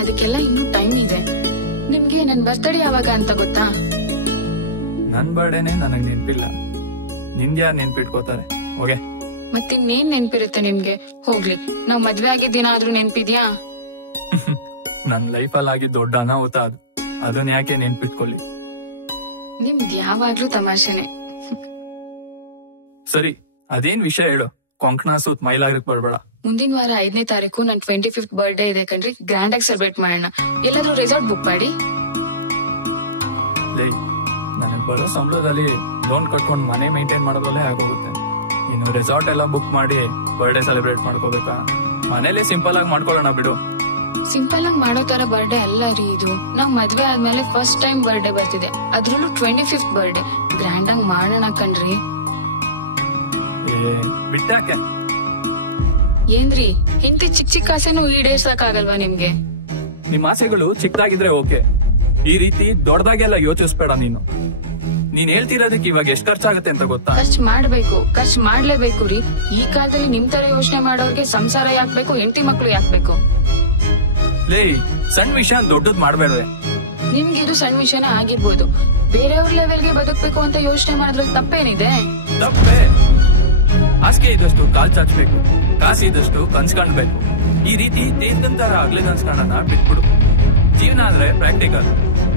ಅದಕ್ಕೆಲ್ಲ ಇನ್ನೂ ಟೈಮ್ ಇದೆ. ನಿಮ್ಗೆ ನನ್ ಬರ್ತಡೇ ಯಾವಾಗ ಅಂತ ಗೊತ್ತಾ? ನನ್ ಬರ್ಡೇನೆ ನನಗ್ ನೆನ್ಪಿಲ್ಲ, ನಿನ್ಗೆ ಯಾರು ನೆನ್ಪಿಟ್ಕೋತಾರೆ? ಹೋಗೆ. ಮತ್ತಿನ್ನೇನ್ ನೆನ್ಪಿರುತ್ತೆ ನಿಮ್ಗೆ? ಹೋಗ್ಲಿ, ನಾವ್ ಮದ್ವೆ ಆಗಿದ್ದ ದಿನ ಆದ್ರೂ ನೆನ್ಪಿದ್ಯಾ? ನನ್ ಲೈಫಲ್ಲಿ ಆಗಿದ್ ದೊಡ್ಡ ಅನಾಹುತ ಅದು, ಅದನ್ನ ಯಾಕೆ ನೆನ್ಪಿಟ್ಕೊಳ್ಳಿ? ನಿಮ್ದು ಯಾವಾಗ್ಲೂ ತಮಾಷೆನೆ. ಸರಿ, ಅದೇನ್ ವಿಷಯ ಹೇಳು. ಕೊಂಕಣ ಸೂತ್ ಮೈಲಾಗ್ರಕ್ ಬರ್ಬೇಡ. ಮುಂದಿನ ವಾರ 5ನೇ ತಾರೀಕು ನನ್ 25th ಬರ್ಡೇ ಇದೆ ಕಣ್ರಿ. ಗ್ರ್ಯಾಂಡ್ ಆಗಿ ಸೆಲೆಬ್ರೇಟ್ ಮಾಡೋಣ. ಎಲ್ಲಾದ್ರೂ ರೆಸಾರ್ಟ್ ಬುಕ್ ಮಾಡಿ. ನನಗ್ ಬರೋ ಸಂಬಳದಲ್ಲಿ ಲೋನ್ ಕಟ್ಕೊಂಡ್ ಮನೆ ಮೇಂಟೈನ್ ಮಾಡೋದ್ರಲ್ಲೇ ಆಗೋಗುತ್ತೆ. ಇನ್ನು ರೆಸಾರ್ಟ್ ಎಲ್ಲ ಬುಕ್ ಮಾಡಿ ಬರ್ಡೇ ಸೆಲೆಬ್ರೇಟ್ ಮಾಡ್ಕೋಬೇಕಾ? ಮನೇಲಿ ಸಿಂಪಲ್ ಆಗಿ ಮಾಡ್ಕೊಳ್ಳೋಣ ಬಿಡು. ಸಿಂಪಲ್ ಆಗಿ ಮಾಡೋ ತರ ಬರ್ಡೇ ಅಲ್ಲ ರೀ ಇದು. ನಾವ್ ಮದ್ವೆ ಆದ್ಮೇಲೆ ಫಸ್ಟ್ ಟೈಮ್ ಬರ್ಡೇ ಬರ್ತಿದೆ, ಅದ್ರಲ್ಲೂ 25th ಬರ್ಡೇ. ಗ್ರ್ಯಾಂಡ್ ಆಗಿ ಮಾಡೋಣ ಕಣ್ರಿ. ಬಿಟ್ಟಾಕೆ ಏನ್ರಿ, ಇಂತಿ ಚಿಕ್ಕ ಚಿಕ್ಕ ಆಸೆನೂ ಈಡೇರ್ಸಕ್ಕಾಗಲ್ವಾ ನಿಮ್ಗೆ? ನಿಮ್ ಆಸೆಗಳು ಚಿಕ್ಕದಾಗಿದ್ರೆ ಓಕೆ, ಈ ರೀತಿ ದೊಡ್ಡದಾಗೆಲ್ಲ ಯೋಚಿಸ್ಬೇಡ ನೀನು. ನೀನ್ ಹೇಳ್ತಿರೋದಕ್ಕೆ ಇವಾಗ ಎಷ್ಟ್ ಖರ್ಚಾಗತ್ತೆ ಅಂತ ಗೊತ್ತಾ? ಖರ್ಚು ಮಾಡ್ಲೇಬೇಕು ರೀ. ಈ ಕಾಲದಲ್ಲಿ ನಿಮ್ ತರ ಯೋಚನೆ ಮಾಡೋರ್ಗೆ ಸಂಸಾರ ಯಾಕ್ಬೇಕು, ಹೆಂಡತಿ ಮಕ್ಳು ಯಾಕ್ಬೇಕು? ಲೇ, ಸಣ್ಣ ವಿಷಯ ದೊಡ್ಡದ್ ಮಾಡ್ಬೇಡ್ವೆ. ನಿಮ್ಗೆ ಇದು ಸಣ್ಣ ವಿಷಯನ ಆಗಿರ್ಬೋದು, ಬೇರೆಯವ್ರ ಲೆವೆಲ್ಗೆ ಬದುಕ್ಬೇಕು ಅಂತ ಯೋಚನೆ ಮಾಡಿದ್ರಲ್ಲಿ ತಪ್ಪೇನಿದೆ? ತಪ್ಪೇ. ಹಾಸಿಗೆ ಇದ್ದಷ್ಟು ಕಾಲ್ ಚಾಚ್ಬೇಕು, ಕಾಸು ಇದ್ದಷ್ಟು ಕನ್ಸ್ ಕಾಣ್ಬೇಕು. ಈ ರೀತಿ ದೇಶದಂತರ ಆಗ್ಲೇ ಕನ್ಸ್ಕೊಂಡನ್ನ ಬಿಟ್ಬಿಡು. ಜೀವನ ಅಂದ್ರೆ ಪ್ರಾಕ್ಟಿಕಲ್.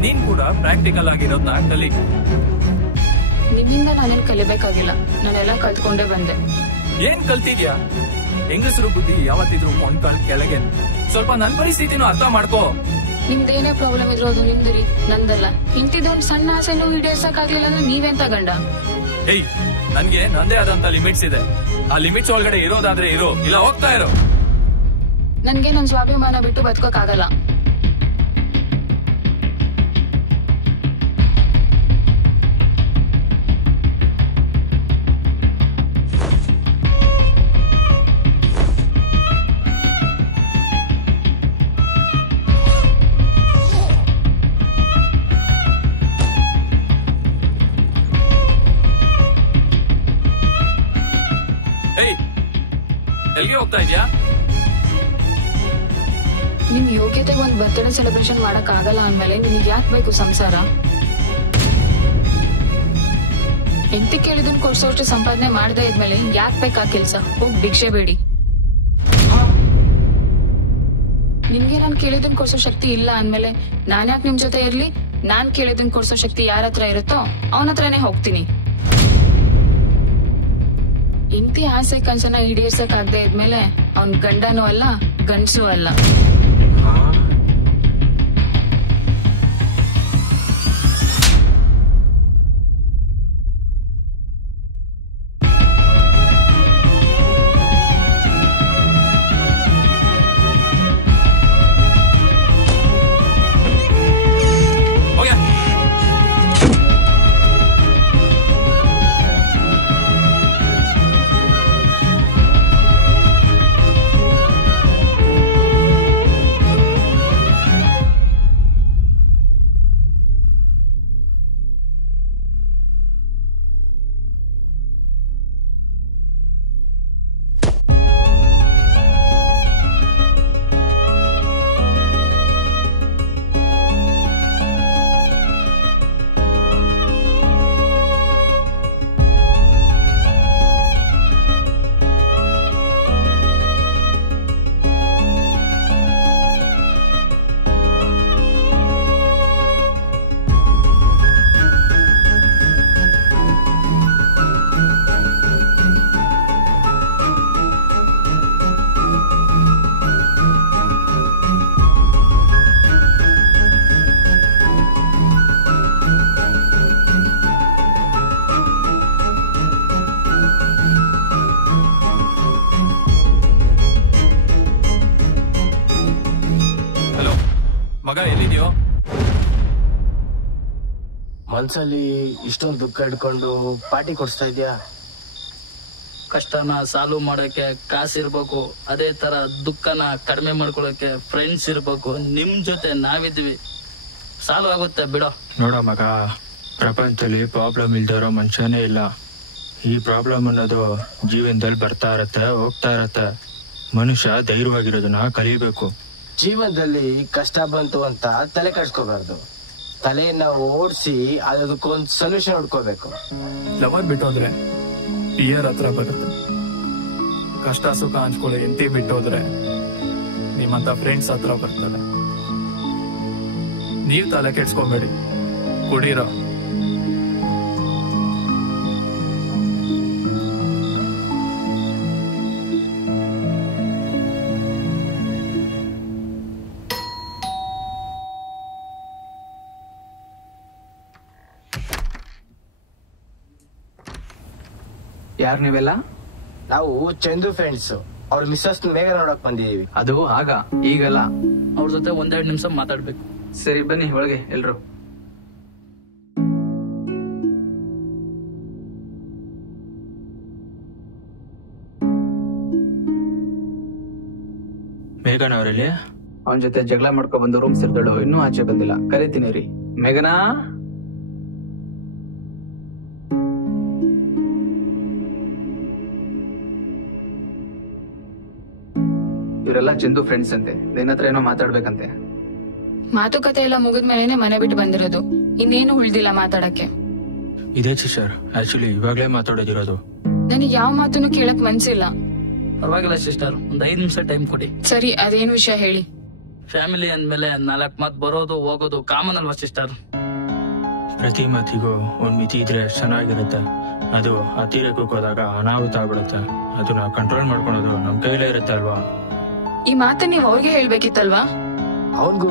ನೀನ್ ಕೂಡ ಪ್ರಾಕ್ಟಿಕಲ್ ಆಗಿರೋದ್ನ ಕಲಿ. ನಿಮ್ಮಿಂದ ನಾನೇನ್ ಕಲಿಬೇಕಾಗಿಲ್ಲ, ನಾನೆಲ್ಲ ಕಲ್ತ್ಕೊಂಡೇ ಬಂದೆ. ಏನ್ ಕಲ್ತಿದ್ಯಾ? ಹೆಂಗಸರು ಬುದ್ಧಿ ಯಾವತ್ತಿದ್ರು ಮೊಣ್ಕಾಲ್ ಕೆಳಗೆ. ಸ್ವಲ್ಪ ನನ್ ಪರಿಸ್ಥಿತಿನೂ ಅರ್ಥ ಮಾಡ್ಕೋ. ನಿಮ್ದೇನೇ ಪ್ರಾಬ್ಲಮ್ ಇದ್ರು ಅದು ನಿಮ್ದಿರಿ, ನಂದಲ್ಲ. ಇಂತಿದೊಂದ್ ಸಣ್ಣ ಆಸೆನೂ ಈಡೇರ್ಸಕ್ ಆಗ್ಲಿಲ್ಲ ಅಂದ್ರೆ ನೀವೆಂತ ಗಂಡ? ಏಯ್, ನನ್ಗೆ ನಂದೇ ಆದಂತ ಲಿಮಿಟ್ಸ್ ಇದೆ. ಆ ಲಿಮಿಟ್ಸ್ ಒಳಗಡೆ ಇರೋದಾದ್ರೆ ಇರೋ, ಇಲ್ಲ ಹೋಗ್ತಾ ಇರೋ. ನನ್ಗೆ ನನ್ ಸ್ವಾಭಿಮಾನ ಬಿಟ್ಟು ಬದುಕಕ್ ಆಗಲ್ಲ. ಎಲ್ಲಿಗೆ ಹೋಗ್ತಾ ಇದ್ಯಾ? ನಿಮ್ ಯೋಗ್ಯತೆಗೆ ಒಂದ್ ಬರ್ತ್ಡೇ ಸೆಲೆಬ್ರೇಷನ್ ಮಾಡಕ್ ಆಗಲ್ಲ ಅಂದ್ಮೇಲೆ ನಿಮ್ಗೆ ಯಾಕೆ ಬೇಕು ಸಂಸಾರ? ಹೆಂಡತಿ ಕೇಳಿದನ್ ಕೊಡ್ಸೋಷ್ಟು ಸಂಪಾದನೆ ಮಾಡದೇ ಇದ್ಮೇಲೆ ಯಾಕೆ ಬೇಕಾ ಕೆಲ್ಸ? ಹೋಗ್ ಭಿಕ್ಷೆ ಬೇಡಿ. ನಿಮ್ಗೆ ನಾನ್ ಕೇಳಿದನ್ ಕೊಡ್ಸೋ ಶಕ್ತಿ ಇಲ್ಲ ಅಂದ್ಮೇಲೆ ನಾನ್ ಯಾಕೆ ನಿಮ್ ಜೊತೆ ಇರ್ಲಿ? ನಾನ್ ಕೇಳಿದನ್ ಕೊಡ್ಸೋ ಶಕ್ತಿ ಯಾರ ಹತ್ರ ಇರುತ್ತೋ ಅವನ ಹತ್ರನೇ ಹೋಗ್ತೀನಿ. ಇಂತಿ ಆಸೆ ಕನ್ಸನ್ನ ಈಡೇರ್ಸಕ್ ಆಗದೆ ಇದ್ಮೇಲೆ ಅವ್ನ್ ಗಂಡನೂ ಅಲ್ಲ, ಗಂಡಸೂ ಅಲ್ಲ. ಮಗ ಎಲ್ಲಿದ್ಯೋ? ಮನ್ಸಲ್ಲಿ ಇಷ್ಟೊಂದು ದುಃಖ ಇಟ್ಕೊಂಡು ಪಾರ್ಟಿ ಕೊಡಿಸ್ತಾ ಇದ್ಯಾ? ಕಷ್ಟನ ಸಾಲ್ವ್ ಮಾಡಕ್ಕೆ ಕಾಸಿರ್ಬೇಕು, ಅದೇ ತರ ದುಃಖನ ಕಡಿಮೆ ಮಾಡ್ಕೊಳಕ್ಕೆ ಫ್ರೆಂಡ್ಸ್ ಇರ್ಬೇಕು. ನಿಮ್ ಜೊತೆ ನಾವಿದ್ವಿ, ಸಾಲ್ವ್ ಆಗುತ್ತೆ ಬಿಡೋ. ನೋಡೋ ಮಗ, ಪ್ರಪಂಚದಲ್ಲಿ ಪ್ರಾಬ್ಲಮ್ ಇಲ್ದಿರೋ ಮನುಷ್ಯನೇ ಇಲ್ಲ. ಈ ಪ್ರಾಬ್ಲಮ್ ಅನ್ನೋದು ಜೀವನದಲ್ಲಿ ಬರ್ತಾ ಇರತ್ತೆ, ಹೋಗ್ತಾ ಇರತ್ತೆ. ಮನುಷ್ಯ ಧೈರ್ಯವಾಗಿರೋದನ್ನ ಕಲಿಬೇಕು. ಜೀವನದಲ್ಲಿ ಕಷ್ಟ ಬಂತು ಅಂತ ತಲೆ ಕೆಡ್ಸ್ಕೋಬಾರ್ದು. ತಲೆಯನ್ನ ಓಡಿಸಿ ಅದಕ್ಕೊಂದು ಸೊಲ್ಯೂಷನ್ ಹುಡ್ಕೋಬೇಕು. ಲವರ್ ಬಿಟ್ಟೋದ್ರೆ ಪಿಯರ್ ಹತ್ರ ಬರುತ್ತೆ. ಕಷ್ಟ ಸುಖ ಹಂಚ್ಕೊಳ್ಳಿ ಎಂತಿ ಬಿಟ್ಟೋದ್ರೆ ನಿಮ್ಮಂತ ಫ್ರೆಂಡ್ಸ್ ಹತ್ರ ಬರ್ತಾರೆ. ನೀವ್ ತಲೆ ಕೆಡ್ಸ್ಕೊಬೇಡಿ, ಕುಡೀರೋ. ಯಾರು ನೀವೆಲ್ಲ? ನಾವು ಚಂದು ಫ್ರೆಂಡ್ಸ್. ಅವ್ರ ಮಿಸ್ಸಸ್ ಬೇಗ ನೋಡಕ್ ಬಂದಿದೀವಿ. ಅದು ಆಗ, ಈಗಲ್ಲ. ಅವ್ರ ಜೊತೆ ಒಂದೆರಡು ನಿಮಿಷ ಮಾತಾಡ್ಬೇಕು. ಸರಿ ಬನ್ನಿ ಒಳಗೆ ಎಲ್ರು. ಮೇಘನ ಅವರಲ್ಲಿ ಅವನ ಜೊತೆ ಜಗಳ ಮಾಡ್ಕೊ ಬಂದು ರೂಮ್ ಸೇರ್ತಾಳು, ಇನ್ನೂ ಆಚೆ ಬಂದಿಲ್ಲ. ಕರಿತೀನಿ ರೀ. ಮೇಘನಾ, ಇವರೆಲ್ಲ ಚಂದು ಫ್ರೆಂಡ್ಸ್ ಅಂತೆ. ನಿನ್ನ ಹತ್ರ ಏನೋ ಮಾತಾಡ್ಬೇಕಂತೆ. ಮಾತುಕತೆ ಎಲ್ಲ ಮುಗಿದ್ಮೇಲೆ ಮನೆ ಬಿಟ್ಟು ಬಂದಿರೋದು, ಇನ್ನೇನು ಉಳ್ದಿಲ್ಲ ಮಾತಾಡಕ್ಕೆ. ಇದೇ ಸಿಸ್ಟರ್, ಆಕ್ಚುಲಿ ಇವಾಗ್ಲೇ ಮಾತಾಡೋದಿರೋದು. ನನಗೆ ಯಾವ ಮಾತನ್ನು ಕೇಳಕ್ ಮನ್ಸಿಲ್ಲ. ಪರವಾಗಿಲ್ಲ ಸಿಸ್ಟರ್, ಒಂದ್ 5 ನಿಮಿಷ ಟೈಮ್ ಕೊಡಿ. ಸರಿ, ಅದೇನ್ ವಿಷಯ ಹೇಳಿ. ಫ್ಯಾಮಿಲಿ ಅಂದ್ಮೇಲೆ 4 ಮಾತು ಬರೋದು ಹೋಗೋದು ಕಾಮನ್ ಅಲ್ವಾ ಸಿಸ್ಟರ್? ಪ್ರತಿ ಮಾತಿಗೂ ಒಂದ್ ಮಿತಿ ಇದ್ರೆ ಚೆನ್ನಾಗಿರುತ್ತೆ. ಅದು ಅತಿರೇಕಕ್ಕೆ ಹೋದಾಗ ಅನಾಹುತ ಆಗ್ಬಿಡುತ್ತೆ. ಅದನ್ನ ಕಂಟ್ರೋಲ್ ಮಾಡ್ಕೊಳೋದು ನಮ್ ಕೈಲೇ ಇರುತ್ತೆ ಅಲ್ವಾ? ಈ ಮಾತನ್ನ ನೀವ್ ಅವ್ರಿಗೆ ಹೇಳ್ಬೇಕಿತ್ತಲ್ವಾ? ಅವನ್ಗೂ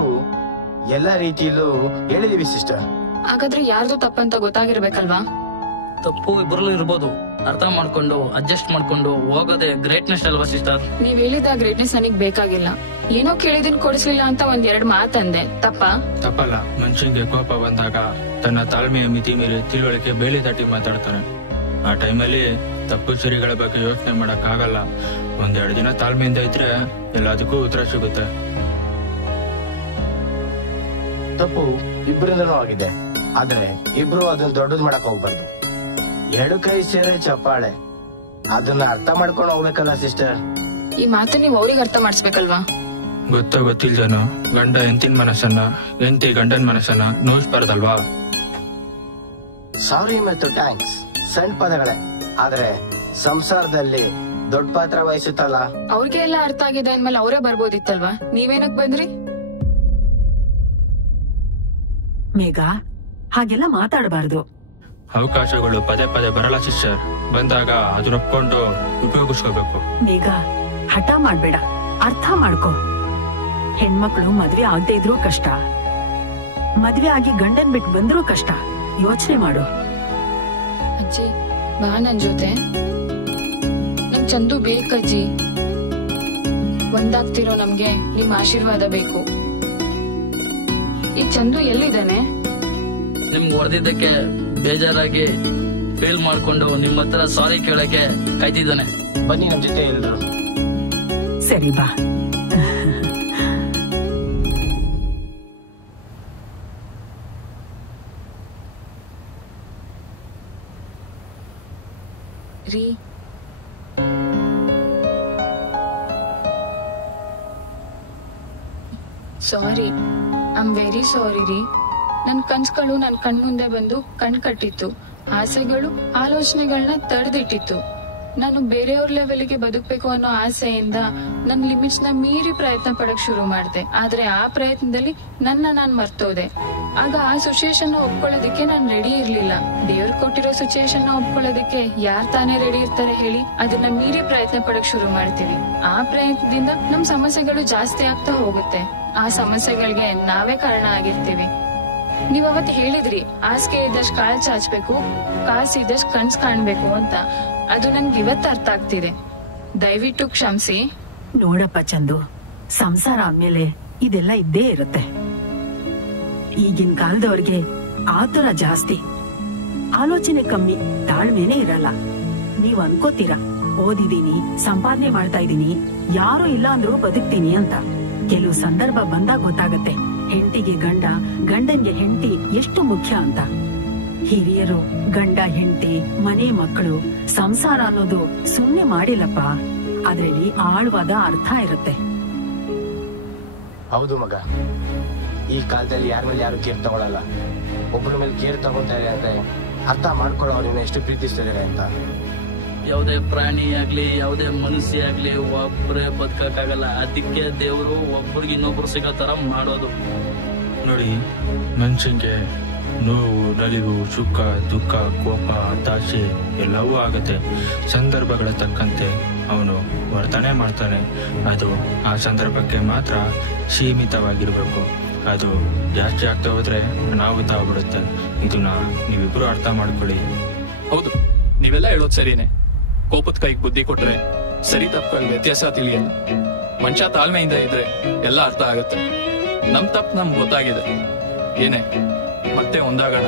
ಎಲ್ಲಾ ರೀತಿಯಲ್ಲೂ ಹೇಳಿದೀವಿ ಸಿಸ್ಟರ್. ಹಾಗಾದ್ರೆ ಯಾರ್ದು ತಪ್ಪಂತ ಗೊತ್ತಾಗಿರ್ಬೇಕಲ್ವಾ? ತಪ್ಪು ಇಬ್ಬರಲ್ಲೂ ಇರ್ಬೋದು. ಅರ್ಥ ಮಾಡ್ಕೊಂಡು ಅಡ್ಜಸ್ಟ್ ಮಾಡ್ಕೊಂಡು ಹೋಗೋದೇ ಗ್ರೇಟ್ನೆಸ್ ಅಲ್ವಾ ಸಿಸ್ಟರ್? ನೀವ್ ಹೇಳಿದ ಗ್ರೇಟ್ನೆಸ್ ನನಗ್ ಬೇಕಾಗಿಲ್ಲ. ಏನೋ ಕೇಳಿದಿನ್ ಕೊಡಿಸ್ಲಿಲ್ಲ ಅಂತ 1-2 ಮಾತಂದೆ, ತಪ್ಪಲ್ಲ. ಮನುಷ್ಯನ್ಗೆ ಕೋಪ ಬಂದಾಗ ತನ್ನ ತಾಳ್ಮೆಯ ಮಿತಿ ಮೀರಿ ತಿಳುವಳಿಕೆ ಬೇಲಿ ದಾಟಿ ಮಾತಾಡ್ತಾನೆ. ಆ ಟೈಮಲ್ಲಿ ತಪ್ಪು ಸರಿಗಳ ಬಗ್ಗೆ ಯೋಚನೆ ಮಾಡಕ್ ಆಗಲ್ಲ. 1-2 ದಿನ ತಾಳ್ಮೆಯಿಂದ ಇದ್ರೆ ಎಲ್ಲದಕ್ಕೂ ಉತ್ತರ ಸಿಗುತ್ತೆ. ತಪ್ಪು ಇಬ್ಬರಿಂದನೂ ಆಗಿದೆ, ಆದ್ರೆ ಇಬ್ರು ಅದನ್ನ ದೊಡ್ಡದ್ ಮಾಡಕ್ ಹೋಗ್ಬಾರ್ದು. 2 ಕೈ ಸೇರೆ ಚಪ್ಪಾಳೆ, ಅದನ್ನ ಅರ್ಥ ಮಾಡ್ಕೊಂಡು ಹೋಗ್ಬೇಕಲ್ಲ ಸಿಸ್ಟರ್. ಈ ಮಾತನ್ನ ನೀವ್ ಅವ್ರಿಗೆ ಅರ್ಥ ಮಾಡಿಸ್ಬೇಕಲ್ವಾ? ಗೊತ್ತೋ ಗೊತ್ತಿಲ್ದೇನೋ ಗಂಡ ಹೆಂಡತಿನ ಮನಸ್ಸನ್ನ, ಹೆಂಡತಿ ಗಂಡನ ಮನಸ್ಸನ್ನ ನೋಯಿಸ್ಬಾರ್ದಲ್ವಾ? ಸಾರಿ ಮತ್ತು ಥ್ಯಾಂಕ್ಸ್ ಸಣ್ಣ ಪದಗಳೇ, ಆದ್ರೆ ಸಂಸಾರದಲ್ಲಿ ದೊಡ್ಡ ಪಾತ್ರ ವಹಿಸುತ್ತಲ್ಲ. ಅವ್ರಿಗೆ ಎಲ್ಲ ಅರ್ಥ ಆಗಿದೆ ಅಂದ್ಮೇಲೆ ಅವರೇ ಬರ್ಬೋದಿತ್ತಲ್ವಾ? ನೀವೇನಕ್ ಬಂದ್ರಿ? ಮೇಘ, ಹಾಗೆಲ್ಲ ಮಾತಾಡಬಾರ್ದು. ಅವಕಾಶಗಳು ಪದೇ ಪದೇ ಬರಲ್ಲ ಸಿಸ್ಟರ್. ಬಂದಾಗ ಅದನ್ನ ಒಪ್ಕೊಂಡು ಉಪಯೋಗಿಸ್ಕೋಬೇಕು. ಮೇಘ, ಹಠ ಮಾಡ್ಬೇಡ, ಅರ್ಥ ಮಾಡ್ಕೊ. ಹೆಣ್ಮಕ್ಳು ಮದ್ವೆ ಆಗದೆ ಇದ್ರೂ ಕಷ್ಟ, ಮದ್ವೆ ಆಗಿ ಗಂಡನ್ ಬಿಟ್ಟು ಬಂದ್ರೂ ಕಷ್ಟ. ಯೋಚನೆ ಮಾಡು. ಅಜ್ಜಿ ಬಾ ನನ್ ಜೊತೆ. ನಂಗ್ ಚಂದು ಬೇಕಜ್ಜಿ. ಒಂದಾಗ್ತಿರೋ ನಮ್ಗೆ ನಿಮ್ ಆಶೀರ್ವಾದ ಬೇಕು. ಈ ಚಂದು ಎಲ್ಲಿದ್ದಾನೆ? ನಿಮ್ಗೆ ಹೊಡೆದಿದ್ದಕ್ಕೆ ಬೇಜಾರಾಗಿ ಫೇಲ್ ಮಾಡ್ಕೊಂಡು ನಿಮ್ಮ ಹತ್ರ ಸಾರಿ ಕೇಳಕ್ಕೆ ಕಾಯ್ತಿದ್ದಾನೆ. ಬನ್ನಿ ನಮ್ ಜೊತೆ ಎಲ್ರು. ಸರಿ ಬಾ. ರೀ, ಸಾರಿ, ಐ ಆಮ್ ವೆರಿ ಸಾರಿ ರೀ. ನನ್ ಕನ್ಸ್ಗಳು ನನ್ ಕಣ್ಮುಂದೆ ಬಂದು ಕಣ್ ಕಟ್ಟಿತ್ತು. ಆಸೆಗಳು ಆಲೋಚನೆಗಳನ್ನ ತಡೆದಿಟ್ಟಿತ್ತು. ನಾನು ಬೇರೆಯವ್ರ ಲೆವೆಲ್ಗೆ ಬದುಕ್ಬೇಕು ಅನ್ನೋ ಆಸೆಯಿಂದ ನನ್ ಲಿಮಿಟ್ಸ್ ನ ಮೀರಿ ಪ್ರಯತ್ನ ಪಡಕ್ ಶುರು ಮಾಡ್ದೆ. ಆದ್ರೆ ಆ ಪ್ರಯತ್ನದಲ್ಲಿ ನಾನ್ ಮರ್ತೋದೆ. ಆಗ ಆ ಸಿಚುಯೇಷನ್ ನ ಒಪ್ಕೊಳ್ಳೋದಕ್ಕೆ ನಾನ್ ರೆಡಿ ಇರ್ಲಿಲ್ಲ. ದೇವ್ರು ಕೊಟ್ಟಿರೋ ಸಿಚುಯೇಷನ್ ನ ಒಪ್ಕೊಳ್ಳೋದಕ್ಕೆ ಯಾರ್ ತಾನೇ ರೆಡಿ ಇರ್ತಾರೆ ಹೇಳಿ? ಅದನ್ನ ಮೀರಿ ಪ್ರಯತ್ನ ಪಡಕ್ ಶುರು ಮಾಡ್ತೀವಿ. ಆ ಪ್ರಯತ್ನದಿಂದ ನಮ್ ಸಮಸ್ಯೆಗಳು ಜಾಸ್ತಿ ಆಗ್ತಾ ಹೋಗುತ್ತೆ. ಆ ಸಮಸ್ಯೆಗಳಿಗೆ ನಾವೇ ಕಾರಣ ಆಗಿರ್ತೀವಿ. ನೀವ್ ಅವತ್ತು ಹೇಳಿದ್ರಿ, ಹಾಸಿಗೆ ಇದ್ದಷ್ಟು ಕಾಲ್ ಚಾಚ್ಬೇಕು, ಕಾಸು ಇದ್ದಷ್ಟು ಕನ್ಸ್ ಕಾಣ್ಬೇಕು ಅಂತ. ಅದು ನನ್ಗೆ ಇವತ್ತು ಅರ್ಥ ಆಗ್ತಿದೆ. ದಯವಿಟ್ಟು ಕ್ಷಮಿಸಿ. ನೋಡಪ್ಪ ಚಂದು, ಸಂಸಾರ ಆದ್ಮೇಲೆ ಇದೆಲ್ಲ ಇದ್ದೇ ಇರುತ್ತೆ. ಈಗಿನ ಕಾಲದವ್ರಿಗೆ ಆತುರ ಜಾಸ್ತಿ, ಆಲೋಚನೆ ಕಮ್ಮಿ, ತಾಳ್ಮೆನೇ ಇರಲ್ಲ. ನೀವ್ ಅನ್ಕೋತೀರಾ ಓದಿದೀನಿ, ಸಂಪಾದನೆ ಮಾಡ್ತಾ ಇದೀನಿ, ಯಾರು ಇಲ್ಲ ಅಂದ್ರೂ ಬದುಕ್ತೀನಿ ಅಂತ. ಕೆಲವು ಸಂದರ್ಭ ಬಂದಾಗ ಗೊತ್ತಾಗತ್ತೆ ಹೆಂಡತಿಗೆ ಗಂಡ, ಗಂಡನ್ಗೆ ಹೆಂಡತಿ ಎಷ್ಟು ಮುಖ್ಯ ಅಂತ. ಹಿರಿಯರು ಗಂಡ ಹೆಂಡತಿ ಮನೆ ಮಕ್ಕಳು ಸಂಸಾರ ಅನ್ನೋದು ಸುಮ್ನೆ ಮಾಡಿಲ್ಲಪ್ಪ, ಅದ್ರಲ್ಲಿ ಆಳವಾದ ಅರ್ಥ ಇರುತ್ತೆ. ಹೌದು ಮಗ, ಈ ಕಾಲದಲ್ಲಿ ಯಾರ ಮೇಲೆ ಯಾರು ಕೇರ್ ತಗೊಳಲ್ಲ. ಒಬ್ಬರ ಮೇಲೆ ಕೇರ್ ತಗೊಳ್ತಾರೆ ಅಂದ್ರೆ ಅರ್ಥ ಮಾಡ್ಕೊಳ್ಳೋ ಅವ್ರನ್ನ ಎಷ್ಟು ಪ್ರೀತಿಸ್ತಿದ್ದಾರೆ ಅಂತ. ಯಾವುದೇ ಪ್ರಾಣಿ ಆಗ್ಲಿ ಯಾವುದೇ ಮನುಷ್ಯ ಆಗ್ಲಿ ಒಬ್ಬರೇ ಬದುಕಕ್ಕಾಗಲ್ಲ. ಅದಕ್ಕೆ ದೇವರು ಒಬ್ರಿಗೆ ಇನ್ನೊಬ್ರು ಸಿಗೋ ತರ ಮಾಡೋದು. ನೋಡಿ, ಮನುಷ್ಯಂಗೆ ನೋವು, ನಲಿವು, ಸುಖ, ದುಃಖ, ಕೋಪ, ಹತಾಶೆ ಎಲ್ಲವೂ ಆಗತ್ತೆ. ಸಂದರ್ಭಗಳ ತಕ್ಕಂತೆ ಅವನು ವರ್ತನೆ ಮಾಡ್ತಾನೆ. ಅದು ಆ ಸಂದರ್ಭಕ್ಕೆ ಮಾತ್ರ ಸೀಮಿತವಾಗಿರ್ಬೇಕು. ಅದು ಜಾಸ್ತಿ ಆಗ್ತಾ ಹೋದ್ರೆ ಅನಾಹುತ ಆಗ್ಬಿಡುತ್ತೆ. ಇದನ್ನ ನೀವಿಬ್ರು ಅರ್ಥ ಮಾಡ್ಕೊಳ್ಳಿ. ಹೌದು, ನೀವೆಲ್ಲ ಹೇಳೋದು ಸರಿನೇ. ಕೋಪದ ಕೈಗೆ ಬುದ್ಧಿ ಕೊಟ್ರೆ ಸರಿ ತಪ್ಪುಗಳ ವ್ಯತ್ಯಾಸ ತಿಳಿಯಲ್ಲ. ಮನುಷ್ಯ ತಾಳ್ಮೆಯಿಂದ ಇದ್ರೆ ಎಲ್ಲ ಅರ್ಥ ಆಗುತ್ತೆ. ನಮ್ ತಪ್ಪು ನಮ್ಗೆ ಗೊತ್ತಾಗಿದೆ. ಏನೇ ಮತ್ತೆ ಒಂದಾಗೋಣ,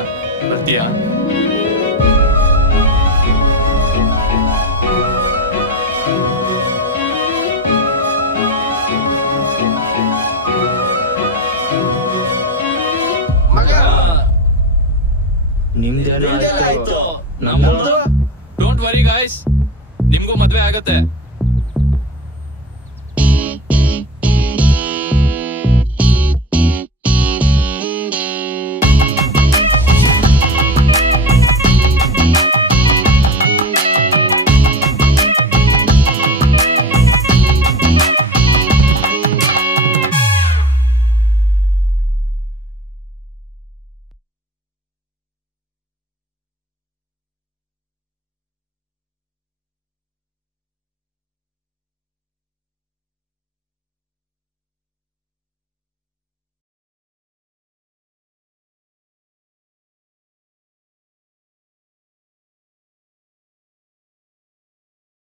ಬರ್ತೀಯಾ? ನಿಮ್ದೇನಾಯ್ತು? ಡೋಂಟ್ ವರಿ ಗಾಯ್ಸ್, ನಿಮ್ಗೂ ಮದ್ವೆ ಆಗತ್ತೆ.